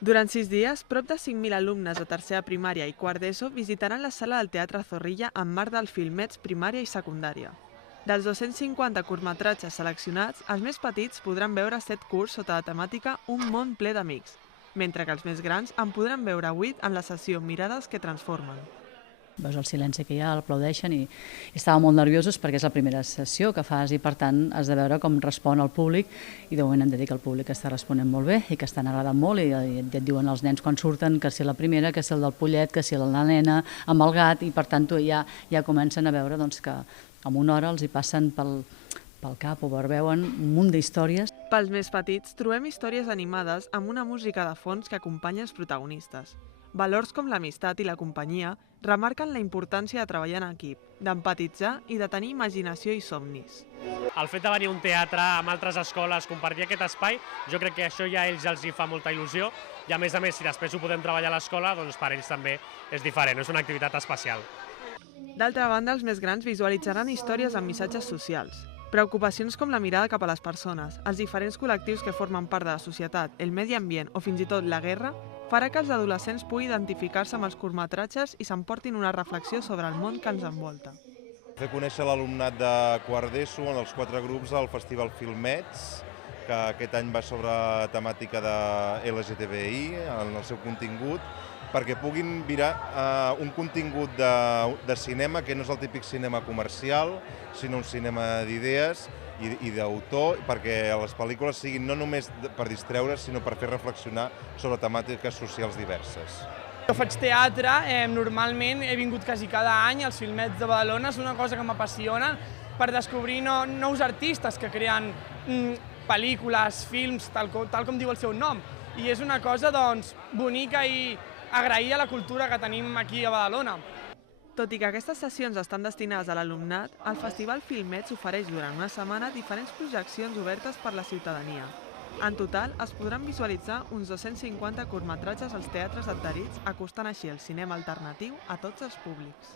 Durant 6 dies, prop de 5.000 alumnes de tercera primària i quart d'ESO visitaran la sala del Teatre Zorrilla en marc del Filmets primària i secundària. Dels 250 curtmetratges seleccionats, els més petits podran veure 7 curts sota la temàtica Un món ple d'amics, mentre que els més grans en podran veure 8 en la sessió Mirades que transformen. Veus el silenci que hi ha, l'aplaudeixen i estàvem molt nerviosos perquè és la primera sessió que fas i per tant has de veure com respon el públic i de moment hem de dir que el públic està responent molt bé i que estan agradant molt i et diuen els nens quan surten que si la primera, que si el del pollet, que si la nena amb el gat i per tant ja comencen a veure que en una hora els hi passen pel cap o veuen un munt d'històries. Pels més petits, trobem històries animades amb una música de fons que acompanya els protagonistes. Valors com l'amistat i la companyia remarquen la importància de treballar en equip, d'empatitzar i de tenir imaginació i somnis. El fet de venir a un teatre amb altres escoles, compartir aquest espai, jo crec que això ja a ells els hi fa molta il·lusió i a més, si després ho podem treballar a l'escola, doncs per ells també és diferent, és una activitat especial. D'altra banda, els més grans visualitzaran històries amb missatges socials. Preocupacions com la mirada cap a les persones, els diferents col·lectius que formen part de la societat, el medi ambient o fins i tot la guerra, farà que els adolescents puguin identificar-se amb els curtmetratges i s'emportin una reflexió sobre el món que ens envolta. Fer conèixer l'alumnat de quart d'ESO en els 4 grups al Festival Filmets, que aquest any va sobre temàtica de LGTBI en el seu contingut, perquè puguin mirar un contingut de cinema que no és el típic cinema comercial, sinó un cinema d'idees i d'autor, perquè les pel·lícules siguin no només per distreure's, sinó per fer reflexionar sobre temàtiques socials diverses. Jo faig teatre, normalment he vingut quasi cada any als Filmets de Badalona, és una cosa que m'apassiona per descobrir nous artistes que creen pel·lícules, films, tal com diu el seu nom. I és una cosa bonica i agrair a la cultura que tenim aquí a Badalona. Tot i que aquestes sessions estan destinades a l'alumnat, el Festival Filmets ofereix durant una setmana diferents projeccions obertes per la ciutadania. En total, es podran visualitzar uns 250 curtmetratges als teatres adherits, acostant així el cinema alternatiu a tots els públics.